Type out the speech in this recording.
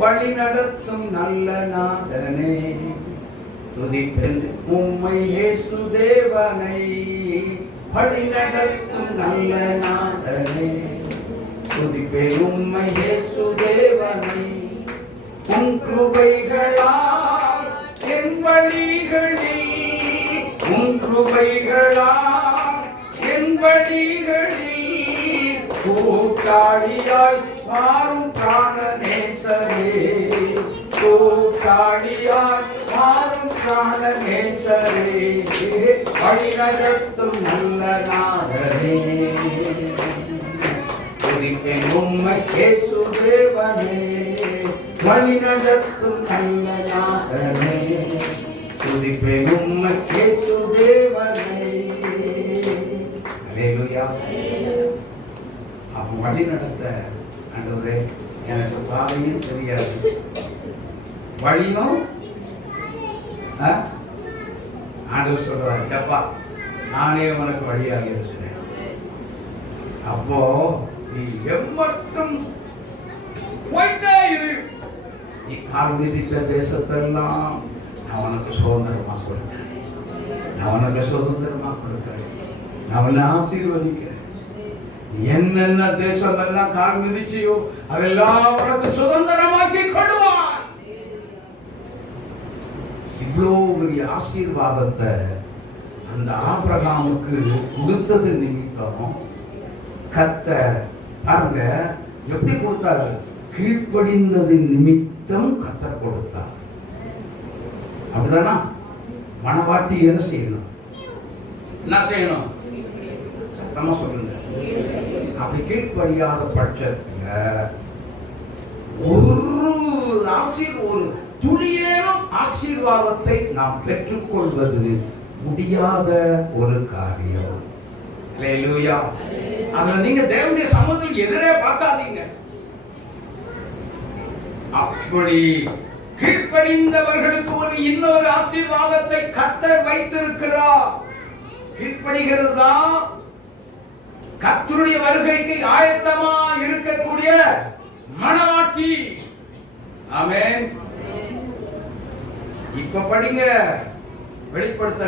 வழி நடத்தும் நல்ல நாதனே, துதிப்பேன் உம்மை இயேசு தேவனை. வழி நடத்தும் நல்ல நாதனே, துதிப்பேன் உம்மை இயேசு தேவனை. உன் கிருபைகளால் என் வழிகளில், உன் கிருபைகளால் என் வழிகளில் கூட்டாளியாய் மாறும் பிராணநேசரே, கூட்டாளியாய் மாறும் பிராணநேசரே, வழி நடத்தும் நல்ல நாதனே, துதிப்பேன் உம்மை இயேசு தேவனே. வழி நடத்தும் நல்ல நாதனே, துதிப்பேன் உம்மை இயேசு தேவனே. அல்லேலூயா. அவன் வழி நடத்த ஆண்டவரே எனக்கு பாதையும் தெரியாது, வழியும் ஆண்டவர் சொல்றாரு, எப்பா நானே உனக்கு வழியாக இருக்கிறேன். அப்போ நீ எம்மட்டும் போயிட்டே இரு. நீ கால் மிதித்த தேசத்தெல்லாம் நான் உனக்கு சுதந்திரமா கொடுக்கிறேன், நான் உனக்கு சுதந்திரமா கொடுக்கிறேன், நான் உன்னை ஆசீர்வதிக்கிறேன். என்னென்ன தேசம் எல்லாம் கால் மிதிச்சியோ அதெல்லாம் உனக்கு சுதந்திரமாக்கி கொள்வார். இவ்வளோ பெரிய ஆசீர்வாதத்தை அந்த ஆபிரகாமுக்கு கொடுத்தது நிமித்தம் கர்த்தர் பாருங்க எப்படி கொடுத்தாரு. கீழ்ப்படிந்தது நிமித்தம் கர்த்தர் கொடுத்தார். அப்படிதானா? மனவாட்டி என்ன செய்யணும்? என்ன செய்யணும்? சத்தமா சொல்லுங்க. அப்படி கீழ்ப்படியாத பட்சத்துல ஒரு துளியேனும் ஆசீர்வாதத்தை நாம் பெற்றுக்கொள்வது முடியாத ஒரு காரியம். அல்லேலூயா. அதுல நீங்க தேவனுடைய சமூகத்தில் எதிரே பார்க்காதீங்க. அப்படி கீழ்ப்படிந்தவர்களுக்கு ஒரு இன்னொரு ஆசீர்வாதத்தை கர்த்தர் வைத்திருக்கிறார். கீழ்ப்படிகிறது தான் கர்த்தருடைய வருகைக்கு ஆயத்தமா இருக்கக்கூடிய மனவாட்டி. ஆமென். இப்ப படிங்க வெளிப்படுத்தல்